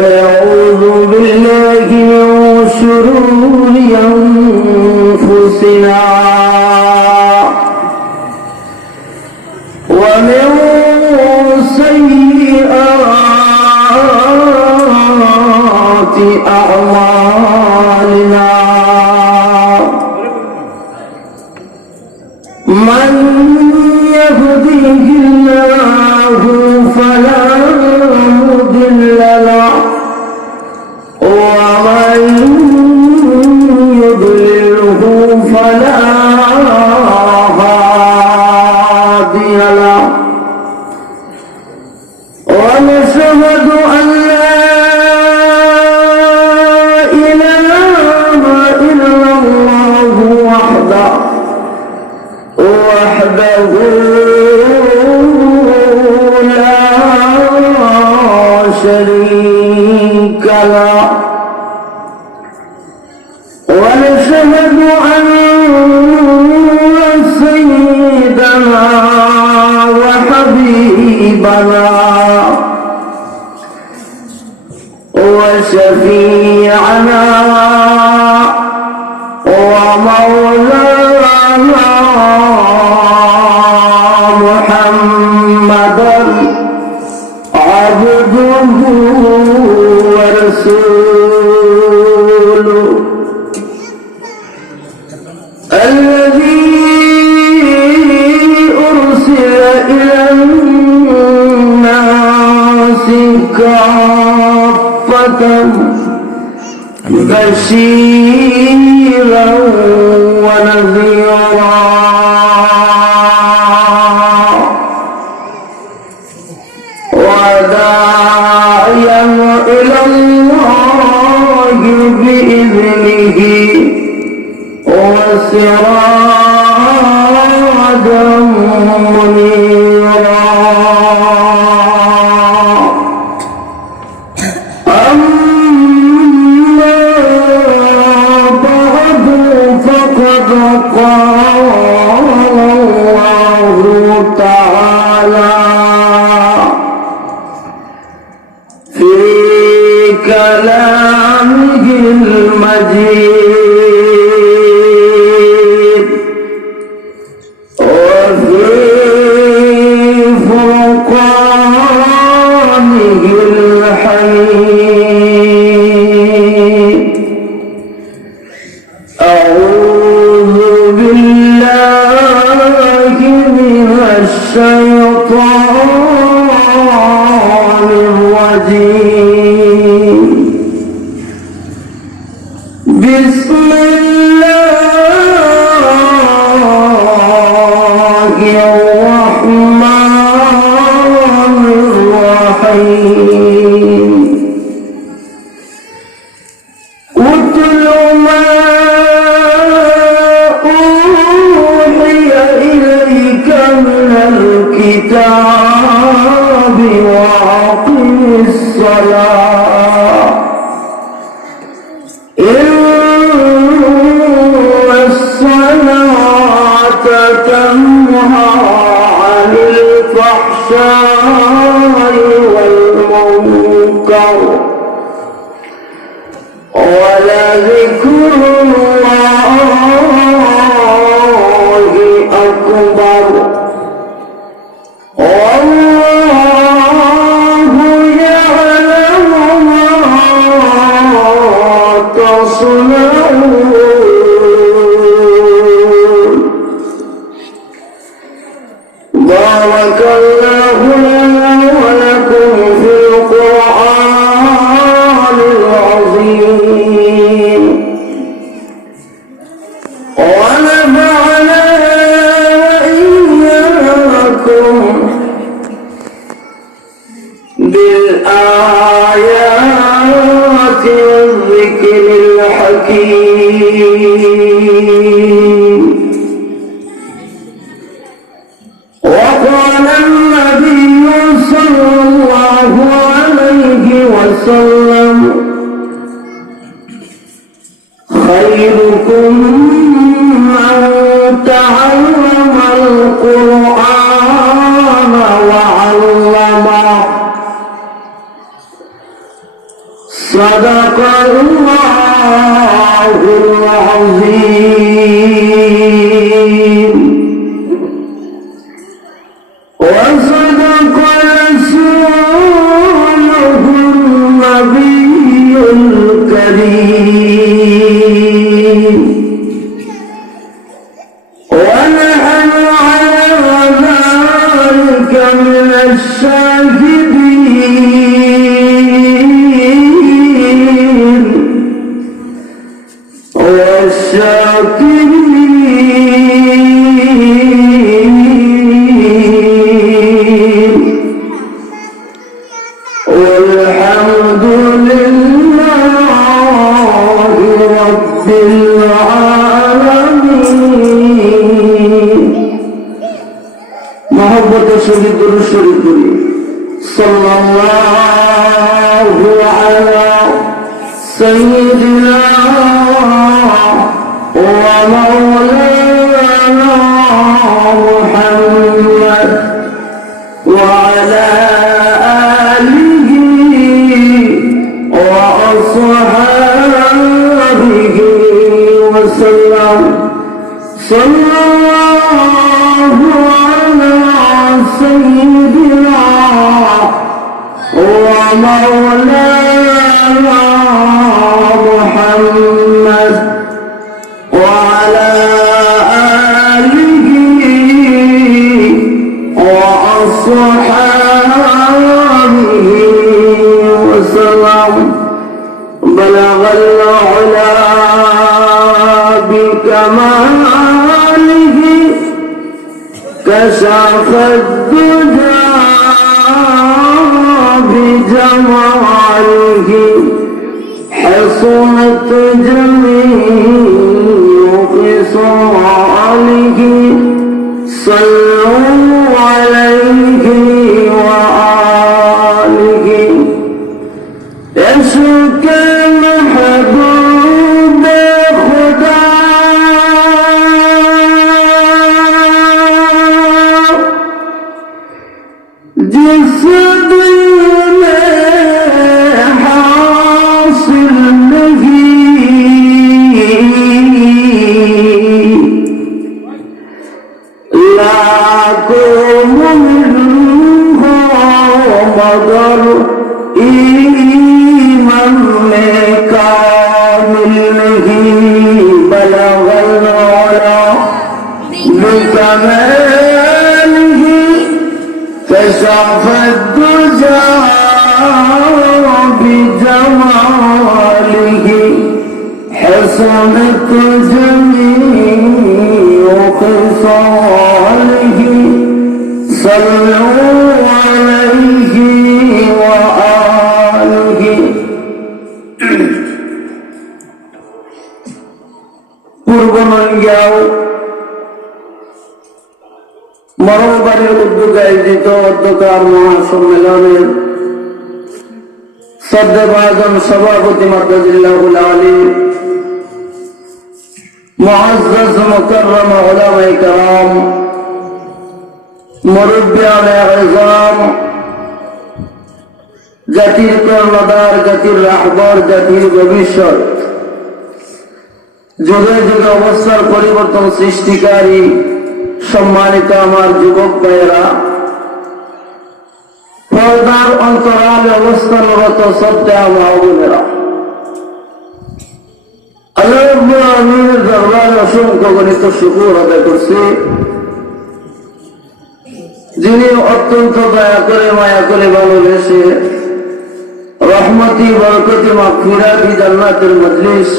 ونعوذ بالله من شرور أنفسنا ومن سيئات أعمالنا من يهده الله فلا مضل له ومن يضلله فلا هادي له ونشهد أن لا إله إلا الله وحده لا شريك له ونشهد أن سيدنا وحبيبنا وشفيعنا ومولانا محمدا عبده ورسوله الذي أرسل إلى الناس كافة بشيرا ونذيرا وداعيا إلى الله بإذنه وسراجا منيرا أما بعد فقد قال الله تعالى في كلامه المجيد وفي فرقانه الحميد أعوذ بالله من الشيطان الرجيم بسم الله الرحمن الرحيم اتل ما أوحي إليك من الكتاب وأقم الصلاة إن الصلاة تنهى عن الفحشاء والمنكر ولذكر الله أكبر والله يعلم ما تصنعون بارك الله لنا ولكم في القرآن العظيم ونفعنا وإياكم بالآيات والذكر الحكيم وقال النبي صلى الله عليه وسلم خيركم من تعلم القرآن وعلمه صدق الله العظيم وصدق رسوله النبي الكريم ونحن على ذلك من الشاهدين والشاكرين والحمد لله رب العالمين محبت شهيد الشريف صلى الله على سيدنا ومولانا محمد وعلى آله وأصحابه وسلم صلى الله على سيدنا ومولانا محمد وعلى آله وأصحابه وسلم بلغ العلا بكماله كشف الدجى بجماله حصنت جميع خصاله صلوا عليه وآله عشق محبوب خدا جس دل میں حاصل نہیں لاکھوں منہ مگر ایمان میں کامل نہیں بلغ العلا بکمالہ كشف الدجى بجماله حصنت جميع خصاله صلوا عليه وآله পূর্বনঙ্গিয়াও মরণবাড়ির উদ্যোগে আয়োজিত অধ্যকার মহাসম্মেলনের শ্রদ্ধেভাজন সভাপতি মাদ্দাজিল্লাহুল আলী মুআজ্জাজ মুকাররম উলামায়ে কেরাম মুরব্বিয়ানে আযম জাতির কর্ণধার জাতির রাহবর জাতির ভবিষ্যৎ যুগে যুগে অবস্থার পরিবর্তন সৃষ্টিকারী সম্মানিত আমার যুবক ভাইয়েরা পর্দার অন্তরালে অবস্থানরত শ্রদ্ধেয় মা বোনেরা আল্লাহ রাব্বুল আলামিনের দরবারে অসংখ্য গণিত শুকর আদায় করছি যিনি অত্যন্ত দয়া করে মায়া করে ভালোবেসে রহমতি বরকতি মাগফিরাতি জান্নাতের মজলিস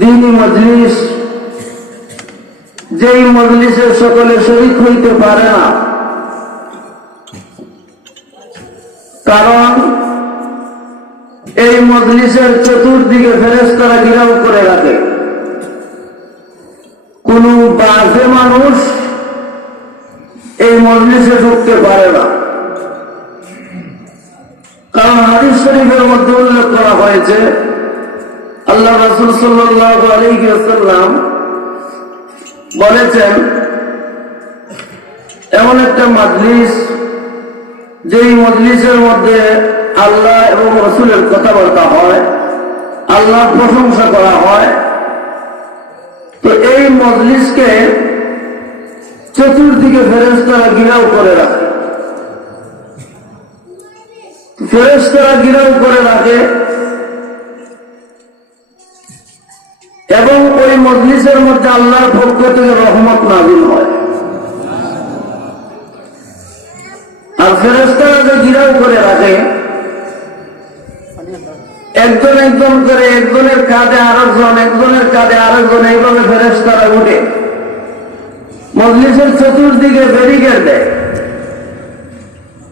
দ্বীনি মজলিস যেই মজলিসে সকলে শরীক হইতে পারে না কারণ এই মজলিসের চতুর্দিকে ফেরেশতারা ঘেরাও করে রাখে কোন বাজে মানুষ এই মজলিসে ঢুকতে পারে না কারণ হাদিস শরীফের মধ্যে উল্লেখ করা হয়েছে আল্লাহ রাসূল সাল্লাল্লাহু আলাইহি ওয়াসাল্লাম বলেছেন এমন একটা মজলিস যেই মজলিসের মধ্যে আল্লাহ এবং রাসূলের কথাবার্তা হয়, আল্লাহর প্রশংসা করা হয়, তো এই মজলিসকে চতুর্দিকে ফেরেশতারা ঘিরাও করে রাখে। ফেরেশতারা ঘিরাও করে রাখে এবং ওই মজলিসের মধ্যে আল্লাহর পক্ষ থেকে রহমত নাযিল হয়। আর ফেরেশতারা যে ঘিরাও করে রাখে, একজন একজন করে, একজনের কাঁধে আরেকজন, একজনের কাঁধে আরেকজন, এইভাবে ফেরেশতারা উঠে মজলিসের চতুর্দিকে ব্যারিকেড দেয়।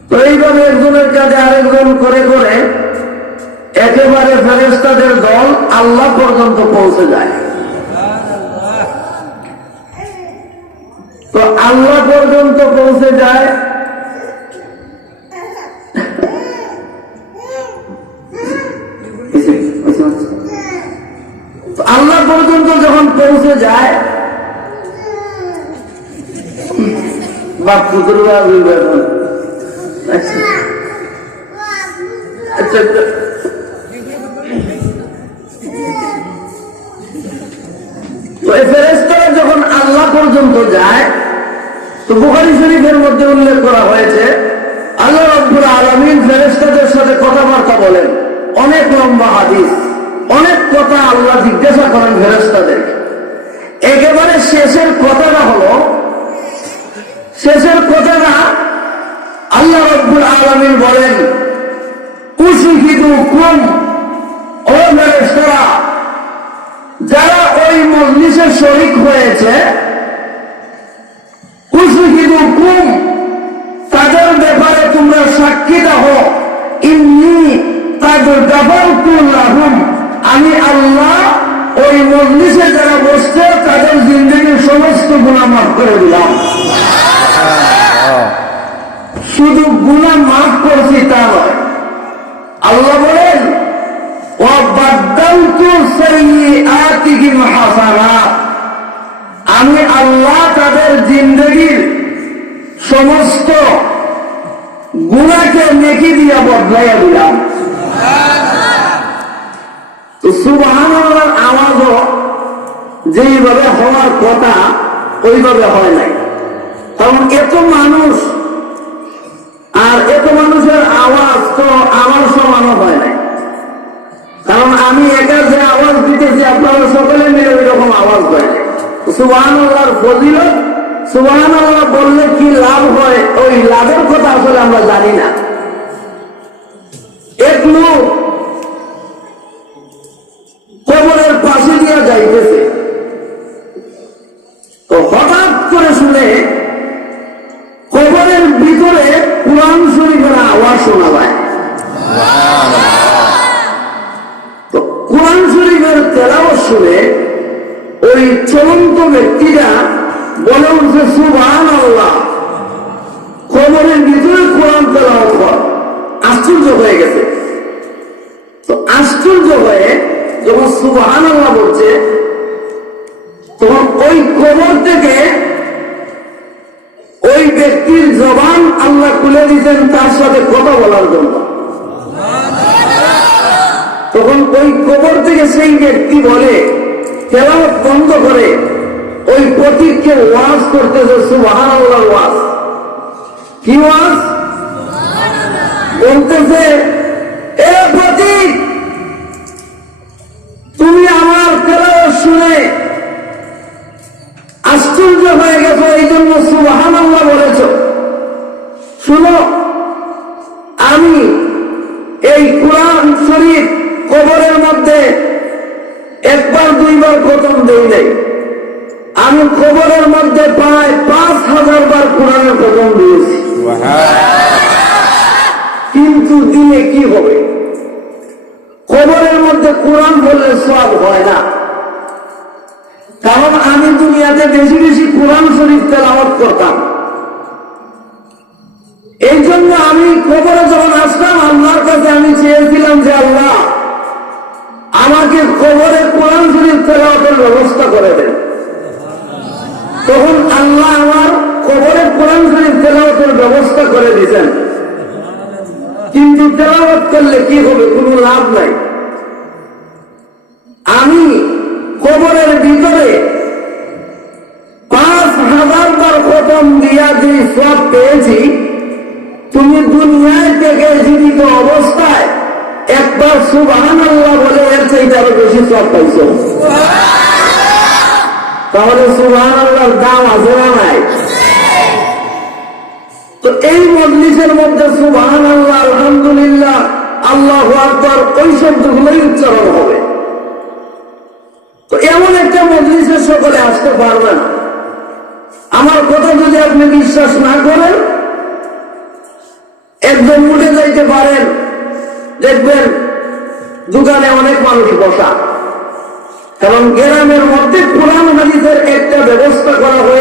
তো এইভাবে একজনের কাঁধে আরেকজন করে করে একেবারে ফেরেশতাদের দল আল্লাহ পর্যন্ত পৌঁছে যায়। তো আল্লাহ পর্যন্ত পৌঁছে যায়, আল্লাহ পর্যন্ত যখন পৌঁছে যায়, বাপ পুত্র ফেরেশতারা যখন আল্লাহ পর্যন্ত যায়, তো বুখারী শরীফের মধ্যে উল্লেখ করা হয়েছে আল্লাহ রাব্বুল আলামিন ফেরেশতাদের সাথে কথাবার্তা বলেন। অনেক লম্বা হাদিস, অনেক কথা আল্লাহ জিজ্ঞাসা করেন ফেরেশতাদের। একেবারে শেষের কথাটা হলো, শেষের কথাটা আল্লাহ রাব্বুল আলামিন বলেন, উশহিদুকুম, ও ফেরেশতারা, যারা ওই মজলিসে শরীক হয়েছে, উশহিদুকুম, তাদের ব্যাপারে তোমরা সাক্ষী দাও, ইন্নী কাদ গাফারতু লাহুম, আমি আল্লাহ ওই মজলিসে যারা বসছে তাদের জিন্দেগির সমস্ত গুনাহ মাফ করে দিলাম। শুধু গুনাহ মাফ করছি তা নয়, আল্লাহ বলেন ওয়াবাদদালতু সাইয়্যাতিহিম হাসানাত, আমি আল্লাহ তাদের জিন্দেগির সমস্ত গুনাহকে নেকি দিয়া বদলাইয়া দিলাম। তো সুবহানাল্লাহর আওয়াজও যেইভাবে হওয়ার কথা ওইভাবে হয় নাই, কারণ এত মানুষ, আর এত মানুষের আওয়াজ তো আমার সমানও হয় নাই। কারণ আমি একা যে আওয়াজ দিতেছি, আপনারা সকলে মিলে ওই রকম আওয়াজ হয়। সুবহানাল্লাহর ফজিলত, সুবহানাল্লাহ বললে কি লাভ হয়, ওই লাভের কথা আসলে আমরা জানি না। এক লোক কবরের পাশে দিয়ে যাইতেছে, তো হঠাৎ করে শুনে কবরের ভিতরে কুরআন শরীফের আওয়াজ শোনা যায়। তো কুরআন শরীফের তেলাওয়াত শুনে ওই চলন্ত ব্যক্তিরা বলে উঠছে সুবহানাল্লাহ, কবরের ভিতরে কোরআন তেলাওয়াত হয়। আশ্চর্য হয়ে গেছে। তো আশ্চর্য হয়ে যখন সুবহানাল্লাহ বলছে, তখন ওই কবর থেকে ওই ব্যক্তির জবান আল্লাহ খুলে দিতেন তার সাথে কথা বলার জন্য। তখন ওই কবর থেকে সেই ব্যক্তি বলে, তেলাওয়াত বন্ধ করে ওই প্রতীককে ওয়াজ করতেছে, সুবহানাল্লাহর ওয়াজ। কি ওয়াজ বলতেছে? এ প্রতীক, তুমি আমার তেলাওয়াত শুনে আশ্চর্য হয়ে গেছো, এই জন্য সুবহানাল্লাহ বলেছ। শুনো, আমি এই কুরআন শরীফ কবরের মধ্যে একবার দুইবার খতম দেই নাই, আমি কবরের মধ্যে প্রায় 5000 বার কোরআনের খতম দিয়েছি। কিন্তু দিনে কি হবে? কবরের মধ্যে কোরআন বললে সওয়াব হয় না, কারণ আমি দুনিয়াতে বেশি বেশি কোরআন শরীফ তেলাওয়াত করতাম। এই জন্য আমি কবরে যখন আসলাম, আল্লাহর কাছে আমি চেয়েছিলাম যে আল্লাহ আমাকে কবরে কোরআন শরীফ তেলাওয়াতের ব্যবস্থা করে দেন। তখন আল্লাহ আমার কবরে কোরআন শরীফ তেলাওয়াতের ব্যবস্থা করে দিয়েছেন। কিন্তু তেলাওয়াত করলে কি হবে? কোনো লাভ নাই। আমি কবরের ভিতরে 5,000 বার খতম দিয়া যে সব পেয়েছি, তুমি দুনিয়ায় থেকে জীবিত অবস্থায় একবার সুবহানাল্লাহ বলে এর চাইতে আরো বেশি সব পাইছো। তাহলে সুবহানাল্লাহর দাম আছে না নাই? তো এই মজলিসের মধ্যে সুবহানাল্লাহ, আলহামদুলিল্লাহ, আল্লাহু আকবার ওই শব্দগুলোই উচ্চারণ হবে। তো এমন একটা মজলিসে সকলে আসতে পারবে না। আমার কথা যদি আপনি বিশ্বাস না করেন, একদম উঠে যাইতে পারেন, দেখবেন দোকানে অনেক মানুষ বসা। কারণ গ্রামের মধ্যে কোরআন হাদিসের একটা ব্যবস্থা করা হয়েছে।